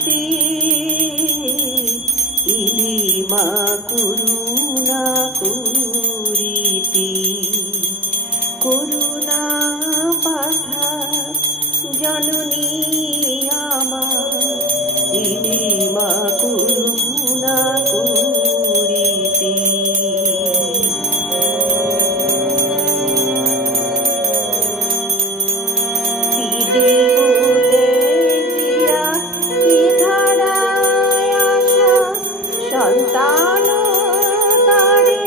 বুঝিতে ইলিমা করুণা করিতে করুণা পাঠা জননী আমার ইলিমা করুণা করিতে সন্তান তারে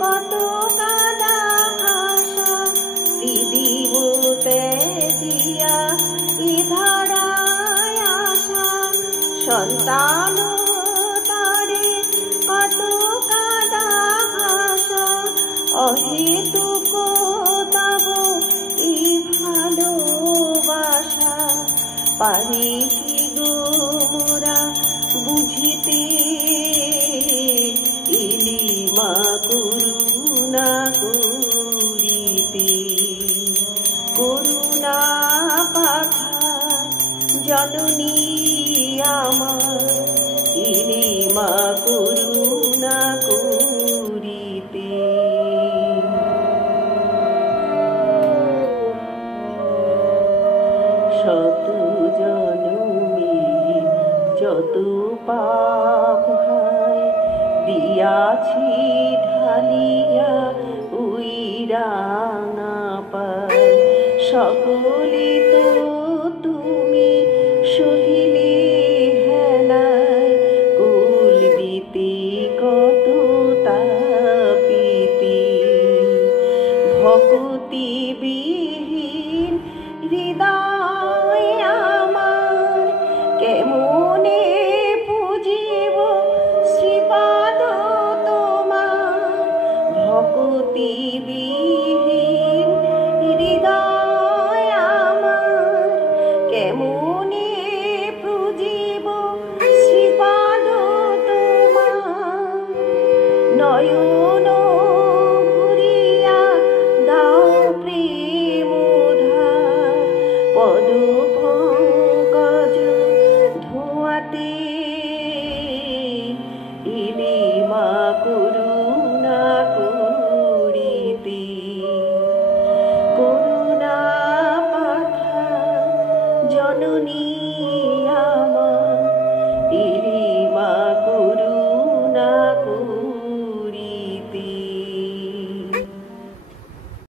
কত কাদা ভাষা দিদিবতে দিয়া ই ধারায় আসা সন্তান তারে কত কাদা ভাষা অহেতুক তব ই ভালোবাসা পারি কি গো মোরা বুঝিতে ইলিমা করুণা করিতে করুণা পাঠা জননী আমার ইলিমা করুণা করিতে শত জনমে যত পাপ হয় দিয়াছি ঢালিয়া ওই রাঙা পায় সকলে তো তুমি সহিলে হেলায় কুল দিতে কত তাপিতে ভক্তি বিহীন হৃদয় আমার কেমনে পুজিব শ্রীপাদ তোমার ভক্তি বিহীন হৃদয় আমার কেমনে পুজিব শ্রীপাদ তোমার নয়ন ঘুরিয়া দাও প্রেম ধার পদ পঙ্কজ ধোয়াতে ইলিমা করুণা করিতে করুণা পাঠা জননী আমার